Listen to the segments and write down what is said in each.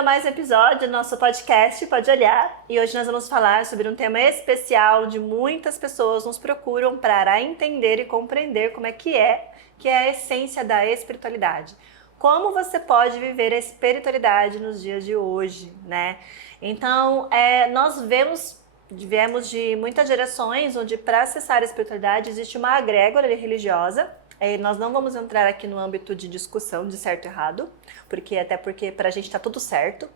a mais um episódio do nosso podcast Pode Olhar. E hoje nós vamos falar sobre um tema especial onde muitas pessoas nos procuram para entender e compreender como que é a essência da espiritualidade. Como você pode viver a espiritualidade nos dias de hoje, né? Então, nós viemos de muitas gerações onde para acessar a espiritualidade existe uma egrégora religiosa. Nós não vamos entrar aqui no âmbito de discussão de certo e errado, até porque para a gente está tudo certo.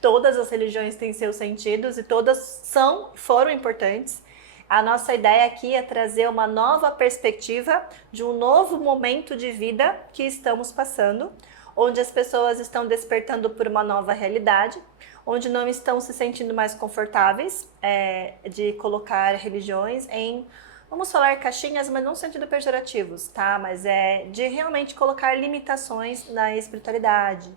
Todas as religiões têm seus sentidos e todas foram importantes. A nossa ideia aqui é trazer uma nova perspectiva de um novo momento de vida que estamos passando, onde as pessoas estão despertando por uma nova realidade, onde não estão se sentindo mais confortáveis de colocar religiões em... Vamos falar caixinhas, mas não no sentido pejorativos, tá? Mas de realmente colocar limitações na espiritualidade.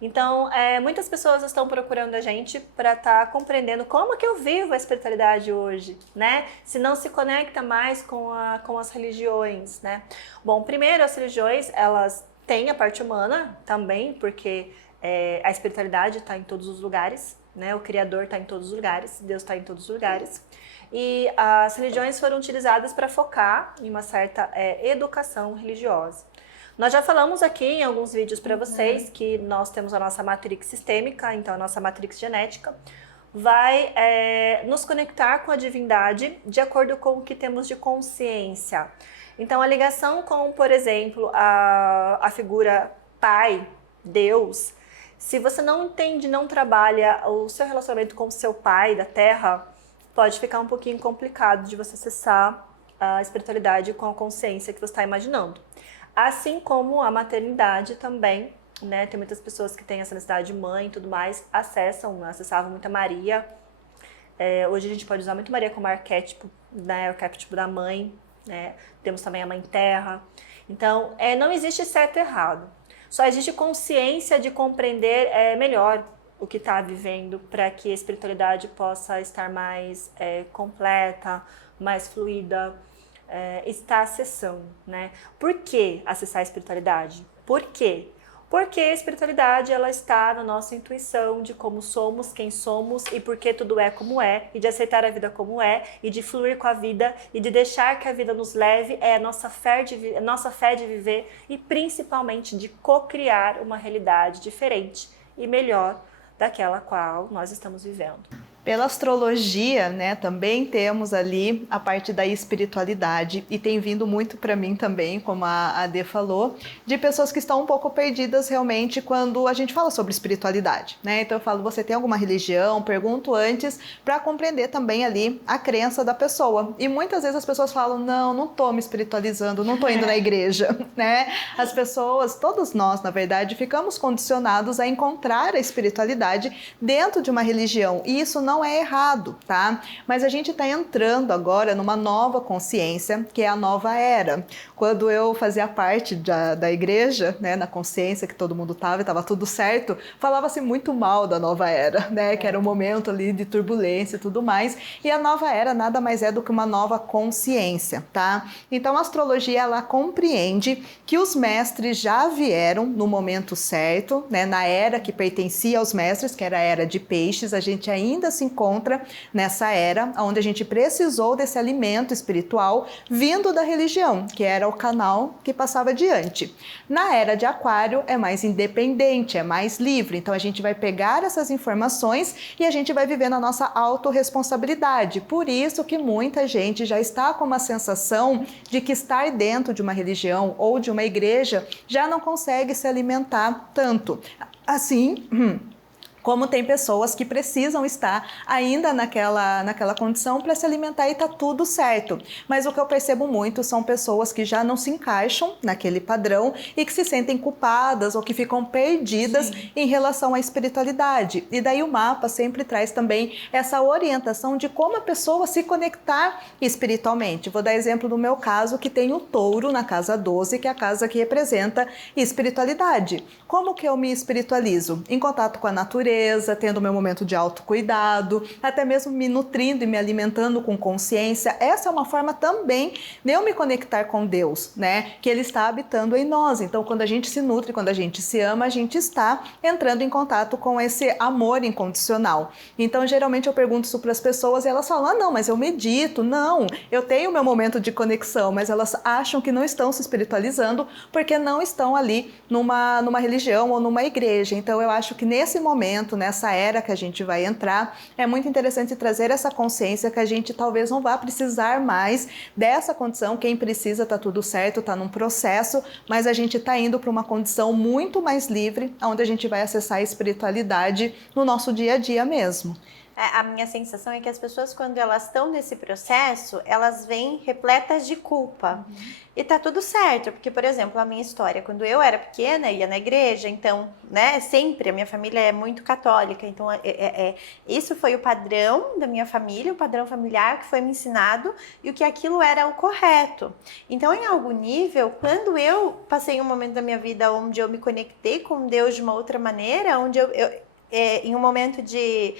Então, muitas pessoas estão procurando a gente para estar compreendendo como que eu vivo a espiritualidade hoje, né? Se não se conecta mais com as religiões, né? Bom, primeiro, as religiões, elas têm a parte humana também, porque a espiritualidade está em todos os lugares, né? O Criador está em todos os lugares, Deus está em todos os lugares. E as religiões foram utilizadas para focar em uma certa educação religiosa. Nós já falamos aqui em alguns vídeos para vocês que nós temos a nossa matrix sistêmica, então a nossa matrix genética vai nos conectar com a divindade de acordo com o que temos de consciência. Então a ligação com, por exemplo, a figura Pai, Deus, se você não entende, não trabalha o seu relacionamento com o seu Pai da Terra, pode ficar um pouquinho complicado de você acessar a espiritualidade com a consciência que você está imaginando. Assim como a maternidade também, né? Tem muitas pessoas que têm essa necessidade de mãe e tudo mais, acessavam muito a Maria. Hoje a gente pode usar muito Maria como arquétipo, né? Arquétipo da mãe, né? Temos também a Mãe Terra. Então, não existe certo e errado. Só existe consciência de compreender melhor o que está vivendo para que a espiritualidade possa estar mais completa, mais fluida, está acessando, né? Por que acessar a espiritualidade? Por quê? Porque a espiritualidade ela está na nossa intuição de como somos, quem somos e por que tudo é como é, e de aceitar a vida como é, e de fluir com a vida, e de deixar que a vida nos leve, a nossa fé de viver e principalmente de co-criar uma realidade diferente e melhor daquela qual nós estamos vivendo. Pela astrologia, né, também temos ali a parte da espiritualidade e tem vindo muito para mim também, como a Adê falou, de pessoas que estão um pouco perdidas realmente quando a gente fala sobre espiritualidade, né? Então eu falo, você tem alguma religião? Pergunto antes para compreender também ali a crença da pessoa. E muitas vezes as pessoas falam, não tô me espiritualizando, não tô indo na igreja, né? As pessoas, todos nós, na verdade, ficamos condicionados a encontrar a espiritualidade dentro de uma religião e isso não é errado, tá? Mas a gente está entrando agora numa nova consciência, que é a nova era. Quando eu fazia parte da igreja, né, na consciência que todo mundo estava tudo certo, falava-se muito mal da nova era, né? Que era um momento ali de turbulência e tudo mais. E a nova era nada mais é do que uma nova consciência, tá? Então a astrologia, ela compreende que os mestres já vieram no momento certo, né? Na era que pertencia aos mestres, que era a era de peixes, a gente ainda se encontra nessa era onde a gente precisou desse alimento espiritual vindo da religião, que era o canal que passava adiante. Na era de Aquário é mais independente, é mais livre, então a gente vai pegar essas informações e a gente vai viver na nossa autorresponsabilidade. Por isso que muita gente já está com uma sensação de que estar dentro de uma religião ou de uma igreja já não consegue se alimentar tanto. Assim, como tem pessoas que precisam estar ainda naquela condição para se alimentar e tá tudo certo. Mas o que eu percebo muito são pessoas que já não se encaixam naquele padrão e que se sentem culpadas ou que ficam perdidas em relação à espiritualidade. E daí o mapa sempre traz também essa orientação de como a pessoa se conectar espiritualmente. Vou dar exemplo do meu caso, que tem o touro na casa 12, que é a casa que representa espiritualidade. Como que eu me espiritualizo? Em contato com a natureza, limpeza, tendo meu momento de autocuidado, até mesmo me nutrindo e me alimentando com consciência. Essa é uma forma também de eu me conectar com Deus, né? Que Ele está habitando em nós. Então, quando a gente se nutre, quando a gente se ama, a gente está entrando em contato com esse amor incondicional. Então, geralmente eu pergunto isso para as pessoas e elas falam, não, mas eu medito. Não, eu tenho meu momento de conexão, mas elas acham que não estão se espiritualizando porque não estão ali numa religião ou numa igreja. Então, eu acho que nesse momento, nessa era que a gente vai entrar, é muito interessante trazer essa consciência que a gente talvez não vá precisar mais dessa condição. Quem precisa, tá tudo certo, tá num processo, mas a gente tá indo para uma condição muito mais livre, onde a gente vai acessar a espiritualidade no nosso dia a dia mesmo. A minha sensação é que as pessoas, quando elas estão nesse processo, elas vêm repletas de culpa. E tá tudo certo, porque, por exemplo, a minha história, quando eu era pequena, ia na igreja, então, né, sempre, a minha família é muito católica, então isso foi o padrão da minha família, o padrão familiar que foi me ensinado e o que aquilo era o correto. Então, em algum nível, quando eu passei um momento da minha vida onde eu me conectei com Deus de uma outra maneira, onde em um momento de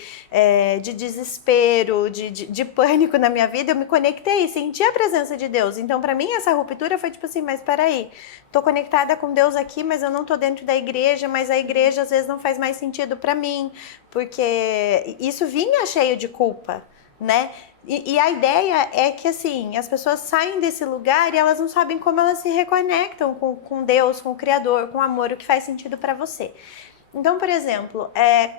desespero, de pânico na minha vida, eu me conectei, senti a presença de Deus. Então, para mim, essa ruptura foi tipo assim, mas peraí, tô conectada com Deus aqui, mas eu não tô dentro da igreja, mas a igreja às vezes não faz mais sentido para mim, porque isso vinha cheio de culpa, né? E a ideia é que, assim, as pessoas saem desse lugar e elas não sabem como elas se reconectam com Deus, com o Criador, com o amor, o que faz sentido para você. Então, por exemplo,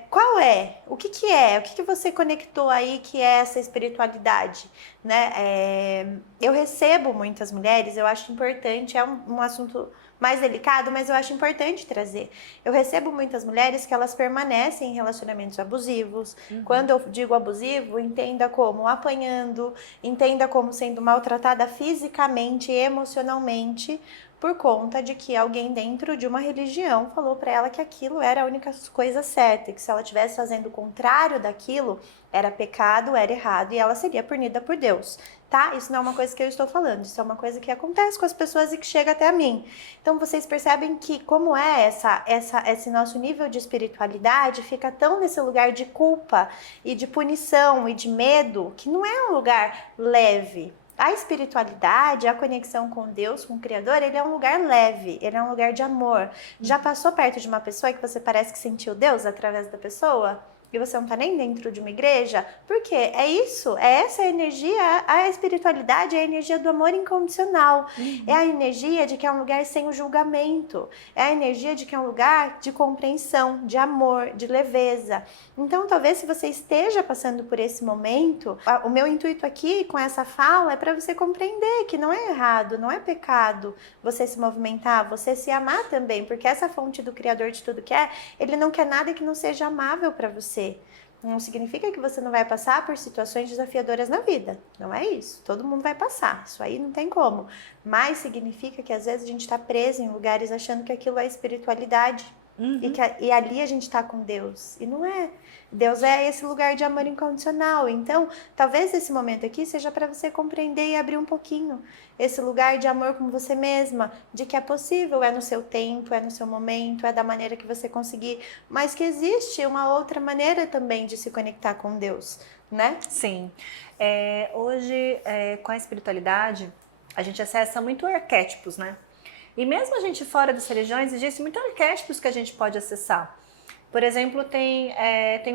qual é? O que é? O que você conectou aí que é essa espiritualidade? Né? Eu recebo muitas mulheres, eu acho importante, é um assunto mais delicado, mas eu acho importante trazer. Eu recebo muitas mulheres que elas permanecem em relacionamentos abusivos. Quando eu digo abusivo, entenda como apanhando, entenda como sendo maltratada fisicamente e emocionalmente, por conta de que alguém dentro de uma religião falou para ela que aquilo era a única coisa certa, e que se ela estivesse fazendo o contrário daquilo, era pecado, era errado, e ela seria punida por Deus, tá? Isso não é uma coisa que eu estou falando, isso é uma coisa que acontece com as pessoas e que chega até a mim. Então, vocês percebem que como é esse nosso nível de espiritualidade fica tão nesse lugar de culpa e de punição e de medo, que não é um lugar leve. A espiritualidade, a conexão com Deus, com o Criador, ele é um lugar leve, ele é um lugar de amor. Já passou perto de uma pessoa que você parece que sentiu Deus através da pessoa? E você não tá nem dentro de uma igreja? Por quê? É isso, é essa energia, a espiritualidade é a energia do amor incondicional. É a energia de que é um lugar sem o julgamento. É a energia de que é um lugar de compreensão, de amor, de leveza. Então, talvez se você esteja passando por esse momento, o meu intuito aqui com essa fala é para você compreender que não é errado, não é pecado você se movimentar, você se amar também, porque essa fonte do Criador de tudo que é, ele não quer nada que não seja amável para você. Não significa que você não vai passar por situações desafiadoras na vida. Não é isso. Todo mundo vai passar. Isso aí não tem como. Mas significa que às vezes a gente está preso em lugares achando que aquilo é espiritualidade. E ali a gente está com Deus. E não é. Deus é esse lugar de amor incondicional. Então, talvez esse momento aqui seja para você compreender e abrir um pouquinho esse lugar de amor com você mesma, de que é possível, é no seu tempo, é no seu momento, é da maneira que você conseguir, mas que existe uma outra maneira também de se conectar com Deus, né? Sim. Hoje, com a espiritualidade, a gente acessa muito arquétipos, né? E mesmo a gente fora das religiões, existem muitos arquétipos que a gente pode acessar. Por exemplo, tem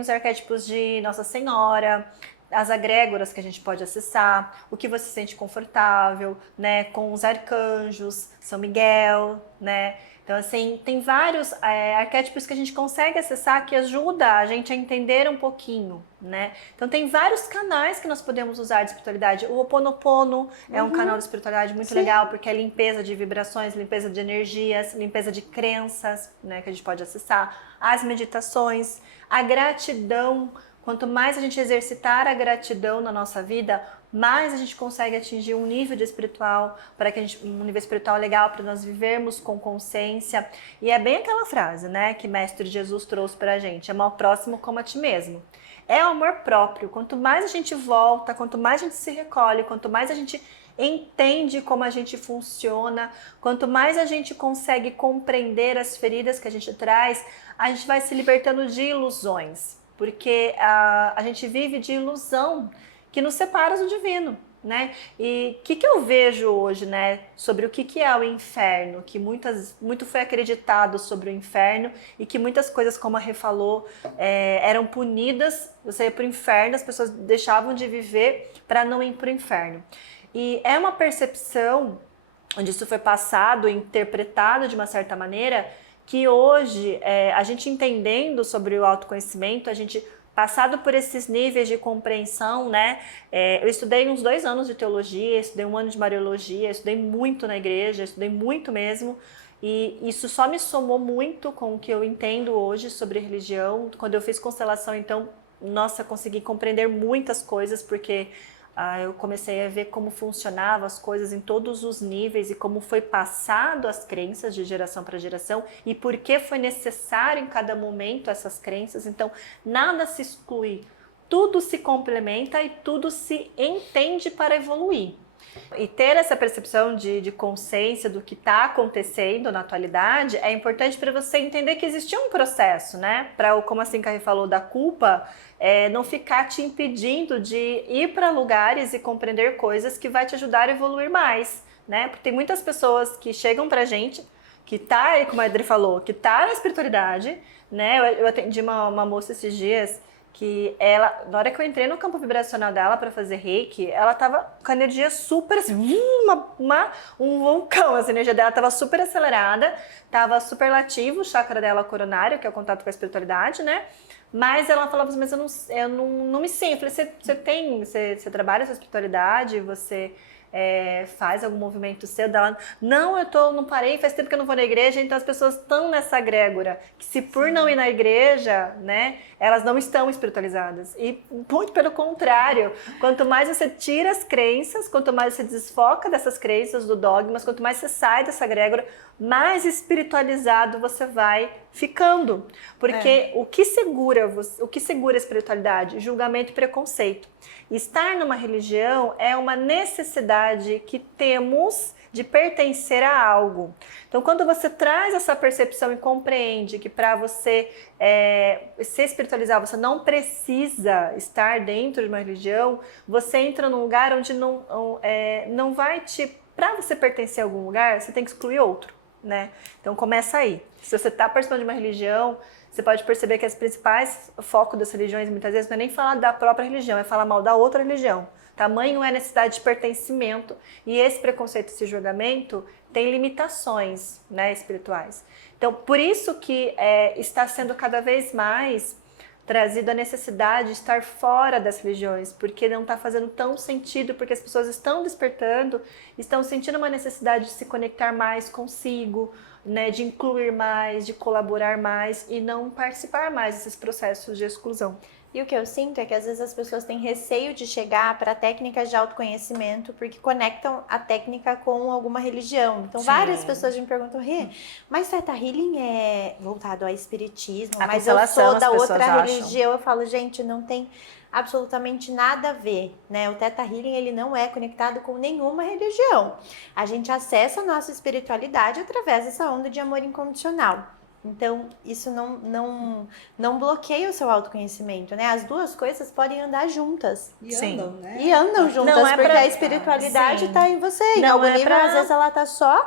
os arquétipos de Nossa Senhora, as egrégoras que a gente pode acessar, o que você se sente confortável, né, com os arcanjos, São Miguel, né? Então, assim, tem vários arquétipos que a gente consegue acessar que ajuda a gente a entender um pouquinho, né? Então, tem vários canais que nós podemos usar de espiritualidade. O Ho Oponopono é um canal de espiritualidade muito legal, porque é limpeza de vibrações, limpeza de energias, limpeza de crenças, né, que a gente pode acessar. As meditações, a gratidão quanto mais a gente exercitar a gratidão na nossa vida, mais a gente consegue atingir um nível de espiritual, um nível espiritual legal para nós vivermos com consciência. E é bem aquela frase, né, que Mestre Jesus trouxe para a gente: amar o próximo como a ti mesmo. É o amor próprio. Quanto mais a gente volta, quanto mais a gente se recolhe, quanto mais a gente entende como a gente funciona, quanto mais a gente consegue compreender as feridas que a gente traz, a gente vai se libertando de ilusões, porque a gente vive de ilusão que nos separa do divino, né? E o que eu vejo hoje, né, sobre o que é o inferno, que muito foi acreditado sobre o inferno e que muitas coisas, como a Rê falou, eram punidas. Você ia para o inferno, as pessoas deixavam de viver para não ir para o inferno. E é uma percepção onde isso foi passado, interpretado de uma certa maneira, que hoje, a gente entendendo sobre o autoconhecimento, a gente passado por esses níveis de compreensão, né? Eu estudei uns 2 anos de teologia, estudei 1 ano de mariologia, estudei muito na igreja, estudei muito mesmo, e isso só me somou muito com o que eu entendo hoje sobre religião. Quando eu fiz constelação, então, nossa, consegui compreender muitas coisas, porque eu comecei a ver como funcionavam as coisas em todos os níveis e como foi passado as crenças de geração para geração e por que foi necessário em cada momento essas crenças. Então, nada se exclui, tudo se complementa e tudo se entende para evoluir. E ter essa percepção de consciência do que está acontecendo na atualidade é importante para você entender que existe um processo, né? Para, como assim que a Rê falou, da culpa, não ficar te impedindo de ir para lugares e compreender coisas que vai te ajudar a evoluir mais, né? Porque tem muitas pessoas que chegam pra gente, que tá, como a Adri falou, que tá na espiritualidade, né? Eu atendi uma moça esses dias que ela, na hora que eu entrei no campo vibracional dela para fazer reiki, ela tava com a energia super assim, um vulcão, assim, a energia dela tava super acelerada, tava superlativo o chakra dela coronário, que é o contato com a espiritualidade, né? Mas ela falava assim, mas eu não me sinto. Eu falei, você trabalha a sua espiritualidade, você faz algum movimento seu? Dela, não parei, faz tempo que eu não vou na igreja, então as pessoas estão nessa egrégora, que se por não ir na igreja, né, elas não estão espiritualizadas. E muito pelo contrário, quanto mais você tira as crenças, quanto mais você desfoca dessas crenças, do dogmas, quanto mais você sai dessa egrégora, mais espiritualizado você vai ficando. Porque o que segura a espiritualidade? Julgamento e preconceito. Estar numa religião é uma necessidade que temos de pertencer a algo. Então, quando você traz essa percepção e compreende que para você se espiritualizar, você não precisa estar dentro de uma religião, você entra num lugar onde não vai te... Para você pertencer a algum lugar, você tem que excluir outro, né? Então, começa aí. Se você está participando de uma religião, você pode perceber que os principais focos das religiões, muitas vezes, não é nem falar da própria religião, é falar mal da outra religião. Tamanho é a necessidade de pertencimento. E esse preconceito, esse julgamento, tem limitações, né, espirituais. Então, por isso que está sendo cada vez mais trazido a necessidade de estar fora das religiões, porque não está fazendo tão sentido, porque as pessoas estão despertando, estão sentindo uma necessidade de se conectar mais consigo, né, de incluir mais, de colaborar mais e não participar mais desses processos de exclusão. E o que eu sinto é que às vezes as pessoas têm receio de chegar para técnicas de autoconhecimento porque conectam a técnica com alguma religião. Então, várias pessoas me perguntam, Rê, mas Theta Healing é voltado ao espiritismo, mas eu sou da outra religião. Eu falo, gente, não tem absolutamente nada a ver, né? O Theta Healing, ele não é conectado com nenhuma religião. A gente acessa a nossa espiritualidade através dessa onda de amor incondicional. Então, isso não bloqueia o seu autoconhecimento, né? As duas coisas podem andar juntas. E andam, né? E andam juntas, porque a espiritualidade está em você. Em algum nível, às vezes, ela está só...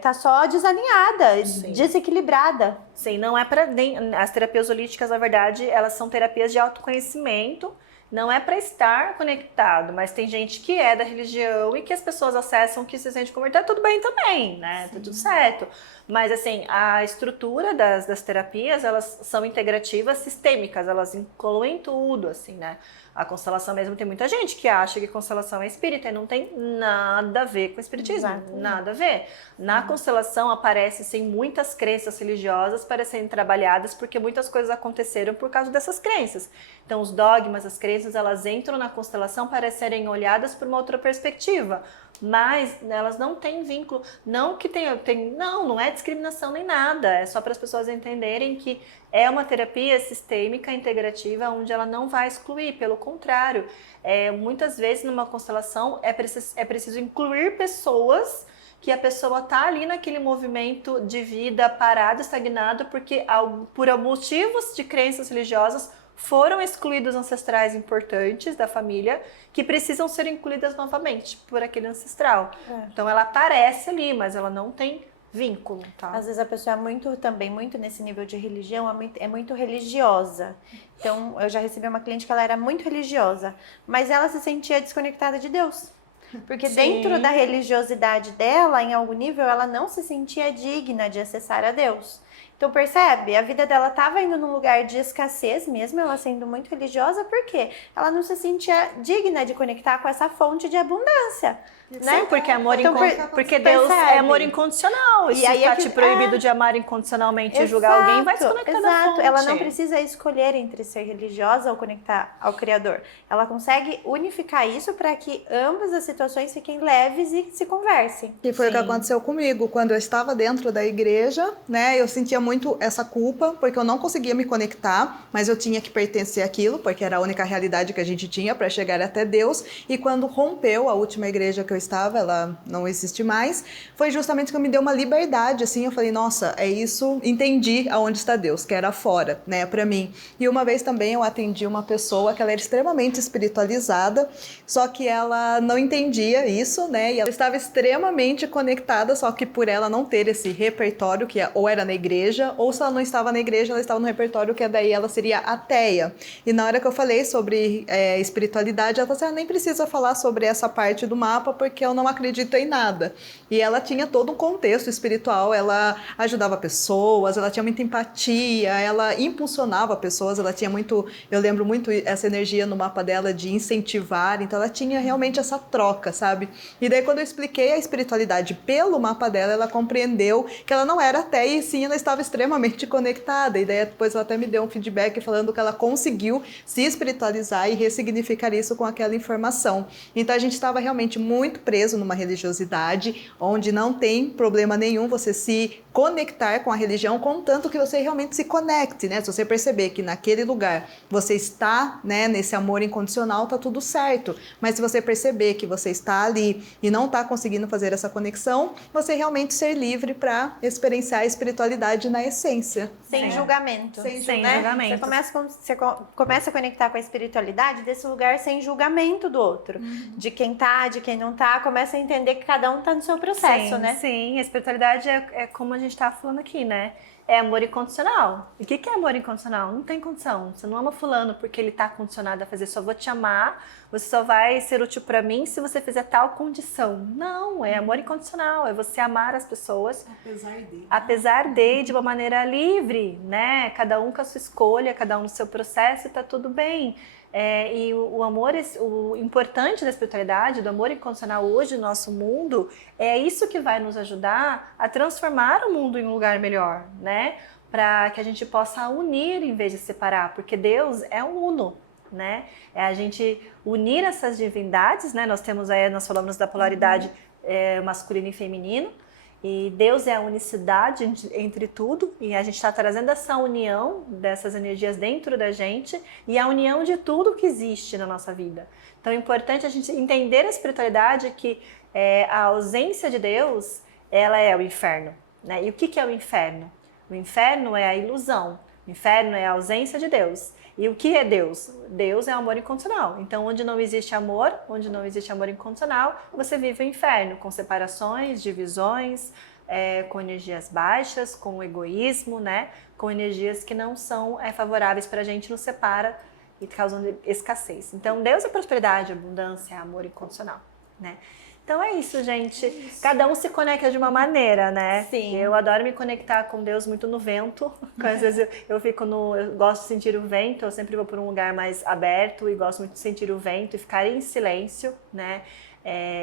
tá só desalinhada, desequilibrada. Sim, não é para... As terapias holísticas, na verdade, elas são terapias de autoconhecimento, não é para estar conectado, mas tem gente que é da religião e que as pessoas acessam, que se sente convertido, tudo bem também, né? Tá tudo certo. Mas, assim, a estrutura das terapias, elas são integrativas, sistêmicas, elas incluem tudo, assim, né? A constelação mesmo, tem muita gente que acha que constelação é espírita e não tem nada a ver com espiritismo, nada a ver. Na constelação aparecem sim muitas crenças religiosas para serem trabalhadas, porque muitas coisas aconteceram por causa dessas crenças. Então os dogmas, as crenças, elas entram na constelação para serem olhadas por uma outra perspectiva, mas elas não têm vínculo, não que não é discriminação nem nada, é só para as pessoas entenderem que é uma terapia sistêmica integrativa onde ela não vai excluir, pelo contrário, muitas vezes numa constelação é preciso incluir pessoas que a pessoa está ali naquele movimento de vida parado, estagnado, porque por motivos de crenças religiosas foram excluídos ancestrais importantes da família que precisam ser incluídas novamente por aquele ancestral. Então ela aparece ali, mas ela não tem vínculo, tá? Às vezes a pessoa é muito nesse nível de religião, é muito religiosa. Então, eu já recebi uma cliente que ela era muito religiosa, mas ela se sentia desconectada de Deus. Porque dentro da religiosidade dela, em algum nível, ela não se sentia digna de acessar a Deus. Então, percebe? A vida dela estava indo num lugar de escassez mesmo, ela sendo muito religiosa, por quê? Ela não se sentia digna de conectar com essa fonte de abundância. Né? Sim, porque porque percebe? Deus é amor incondicional. E se aí está te proibido de amar incondicionalmente e julgar alguém, vai desconectar da fonte. Ela não precisa escolher entre ser religiosa ou conectar ao Criador. Ela consegue unificar isso para que ambas as situações fiquem leves e se conversem. E foi o que aconteceu comigo. Quando eu estava dentro da igreja, né, eu sentia muito essa culpa, porque eu não conseguia me conectar, mas eu tinha que pertencer àquilo, porque era a única realidade que a gente tinha para chegar até Deus. E quando rompeu a última igreja que eu estava, ela não existe mais, foi justamente que eu me deu uma liberdade, assim, eu falei, nossa, é isso, entendi aonde está Deus, que era fora, né, pra mim. E uma vez também eu atendi uma pessoa que ela era extremamente espiritualizada, só que ela não entendia isso, né, e ela estava extremamente conectada, só que por ela não ter esse repertório, que ou era na igreja, ou se ela não estava na igreja, ela estava no repertório, que daí ela seria ateia. E na hora que eu falei sobre espiritualidade, ela falou assim, nem precisa falar sobre essa parte do mapa, porque eu não acredito em nada. E ela tinha todo um contexto espiritual, ela ajudava pessoas, ela tinha muita empatia, ela impulsionava pessoas, ela tinha muito, eu lembro muito essa energia no mapa dela de incentivar, então ela tinha realmente essa troca, sabe? E daí quando eu expliquei a espiritualidade pelo mapa dela, ela compreendeu que ela não era até e sim, ela estava extremamente conectada, e daí depois ela até me deu um feedback falando que ela conseguiu se espiritualizar e ressignificar isso com aquela informação. Então a gente estava realmente muito preso numa religiosidade, onde não tem problema nenhum você se conectar com a religião, contanto que você realmente se conecte, né? Se você perceber que naquele lugar você está, né, nesse amor incondicional, tá tudo certo. Mas se você perceber que você está ali e não está conseguindo fazer essa conexão, você realmente ser livre para experienciar a espiritualidade na essência. Sem julgamento. Sem julgamento. Você começa a conectar com a espiritualidade desse lugar sem julgamento do outro. De quem tá, de quem não tá, começa a entender que cada um tá no seu processo, né? Sim, a espiritualidade é como a gente tá falando aqui, né? É amor incondicional. E o que é amor incondicional? Não tem condição. Você não ama fulano porque ele tá condicionado a fazer, só vou te amar, você só vai ser útil pra mim se você fizer tal condição. Não, é amor incondicional, é você amar as pessoas apesar de uma maneira livre, né? Cada um com a sua escolha, cada um no seu processo, e tá tudo bem. E o amor, o importante da espiritualidade, do amor incondicional hoje no nosso mundo, é isso que vai nos ajudar a transformar o mundo em um lugar melhor, né? Para que a gente possa unir em vez de separar, porque Deus é um uno, né? É a gente unir essas divindades, né? Nós falamos da polaridade masculino e feminino, e Deus é a unicidade entre tudo, e a gente está trazendo essa união dessas energias dentro da gente e a união de tudo que existe na nossa vida. Então é importante a gente entender a espiritualidade, que a ausência de Deus, ela é o inferno, né? E o que é o inferno? O inferno é a ilusão, o inferno é a ausência de Deus. E o que é Deus? Deus é o amor incondicional. Então, onde não existe amor incondicional, você vive o inferno, com separações, divisões, com energias baixas, com egoísmo, né? Com energias que não são favoráveis para a gente, nos separa e causam escassez. Então, Deus é prosperidade, abundância, amor incondicional. né? Então é isso, gente. Cada um se conecta de uma maneira, né? Sim. Eu adoro me conectar com Deus muito no vento. Às vezes eu gosto de sentir o vento, eu sempre vou para um lugar mais aberto e gosto muito de sentir o vento e ficar em silêncio, né?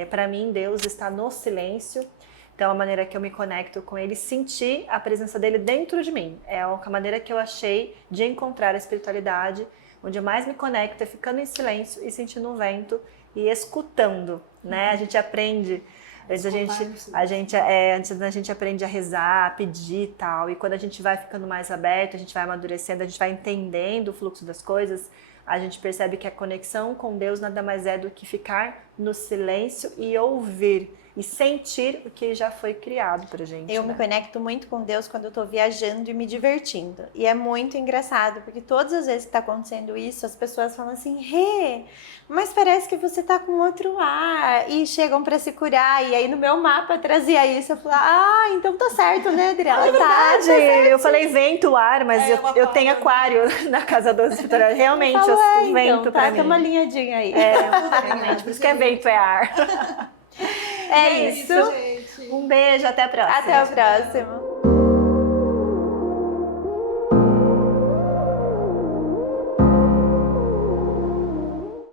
Para mim, Deus está no silêncio. Então, a maneira que eu me conecto com Ele, sentir a presença dele dentro de mim. É a maneira que eu achei de encontrar a espiritualidade. Onde eu mais me conecto é ficando em silêncio e sentindo o vento e escutando, né? A gente aprende, antes a gente aprende a rezar, a pedir e tal. E quando a gente vai ficando mais aberto, a gente vai amadurecendo, a gente vai entendendo o fluxo das coisas, a gente percebe que a conexão com Deus nada mais é do que ficar no silêncio e ouvir e sentir o que já foi criado pra gente. Eu me conecto muito com Deus quando eu tô viajando e me divertindo. E é muito engraçado, porque todas as vezes que tá acontecendo isso, as pessoas falam assim, Rê, mas parece que você tá com outro ar. E chegam pra se curar. E aí no meu mapa trazia isso. Eu falei, então tá certo, né, Adriana? É verdade, tá eu falei vento, ar, mas eu tenho aquário na casa do espiritual. Realmente, eu sinto vento então, pra tá, mim. tem uma linhadinha aí. Realmente, por isso que é vento, é ar. É isso. Um beijo, até a próxima. Até o próximo.